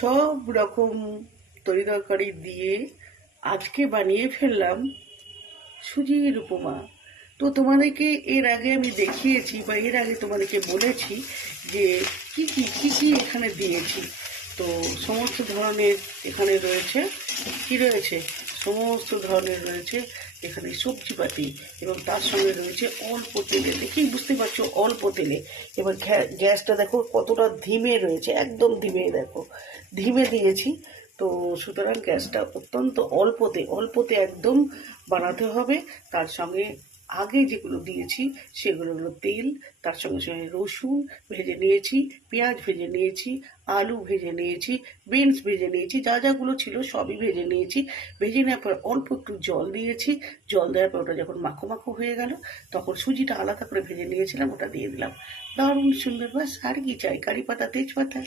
সব রকম তরিতরকারি দিয়ে আজকে বানিয়ে ফেললাম সুজির উপমা। তো তোমাদেরকে এর আগে আমি দেখিয়েছি বা এর আগে তোমাদেরকে বলেছি যে কি এখানে দিয়েছি। তো সমস্ত ধরনের এখানে রয়েছে, কি রয়েছে, সমস্ত ধরনের রয়েছে এখানে সবজিপাতি, এবং তার সঙ্গে রয়েছে অল্প তেলে, দেখেই বুঝতে পারছো অল্প তেলে। এবার গ্যাসটা দেখো কতটা ধিমে রয়েছে, একদম ধিমে, দেখো ধিমে দিয়েছি। তো সুতরাং গ্যাসটা অত্যন্ত অল্পতে একদম বানাতে হবে। তার সঙ্গে আগে যেগুলো দিয়েছি সেগুলো হলো তেল, তার সঙ্গে সঙ্গে রসুন ভেজে নিয়েছি, পেঁয়াজ ভেজে নিয়েছি, আলু ভেজে নিয়েছি, বিনস ভেজে নিয়েছি, যা যাগুলো ছিল সবই ভেজে নিয়েছি। ভেজে নেওয়ার পর অল্প একটু জল দিয়েছি। জল দেওয়ার পর ওটা যখন মাখো মাখো হয়ে গেল, তখন সুজিটা আলাদা করে ভেজে নিয়েছিলাম, ওটা দিয়ে দিলাম। দারুণ সুন্দর, ব্যাস আর কি চাই, কারি পাতা, তেজপাতা।